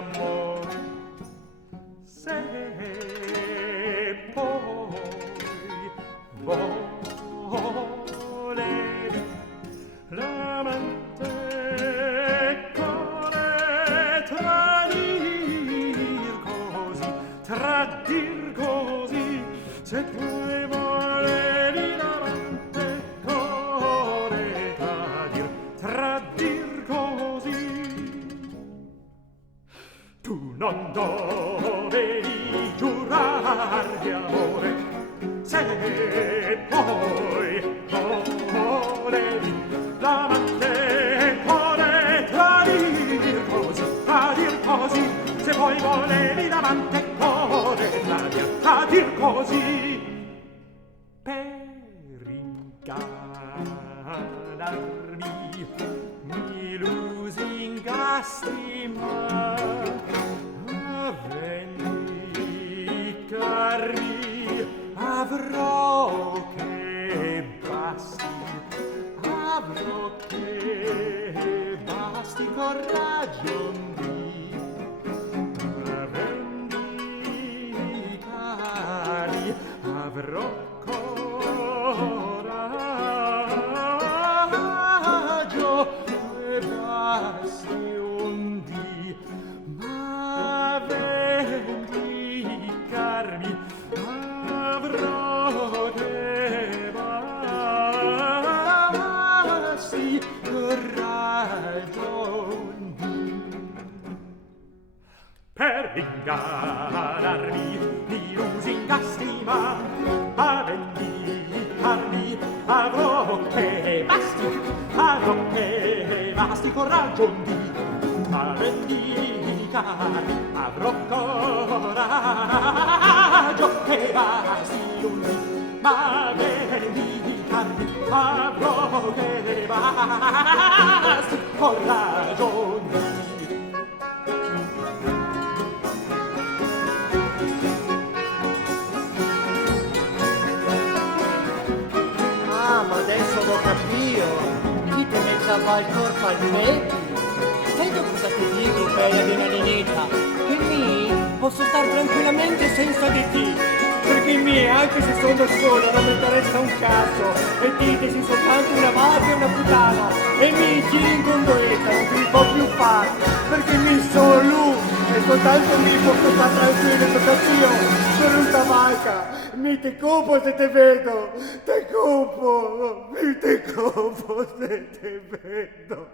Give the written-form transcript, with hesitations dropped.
d'amor. Se poi volevi l'amante core tradir così, se poi volevi l'amante core tradir così, tu non dovevi giurar di amore, se poi volevi l'amante core tradir così, se poi volevi l'amante core tradir così, per ingannarmi mi lusingasti, ma vendicarmi avrò che basti con ragion di vendicari, avrò coraggio e basti un dì, ma vendicarmi avrò che basti ragion di. Per ingannarmi mi lusingasti, ma a vendicarmi avrò che basti con ragion di, a vendicarmi avrò coraggio che basti un dì, ma vendicarmi avrò che basti con ragion di. Ma adesso l'ho capito, chi te ne va il corpo al metti? Sai che cosa ti dico, bella di una nenetta? Che mi posso star tranquillamente senza di te, perché mi, anche se sono sola, non mi interessa un cazzo, e dite sei soltanto una madre e una puttana, e mi giri in gondoletta, non ti può più fare, perché mi sono lui, e soltanto mi posso stare tranquillo, perché io sono un tabacca. Mi te copo se te vedo, te copo se te vedo.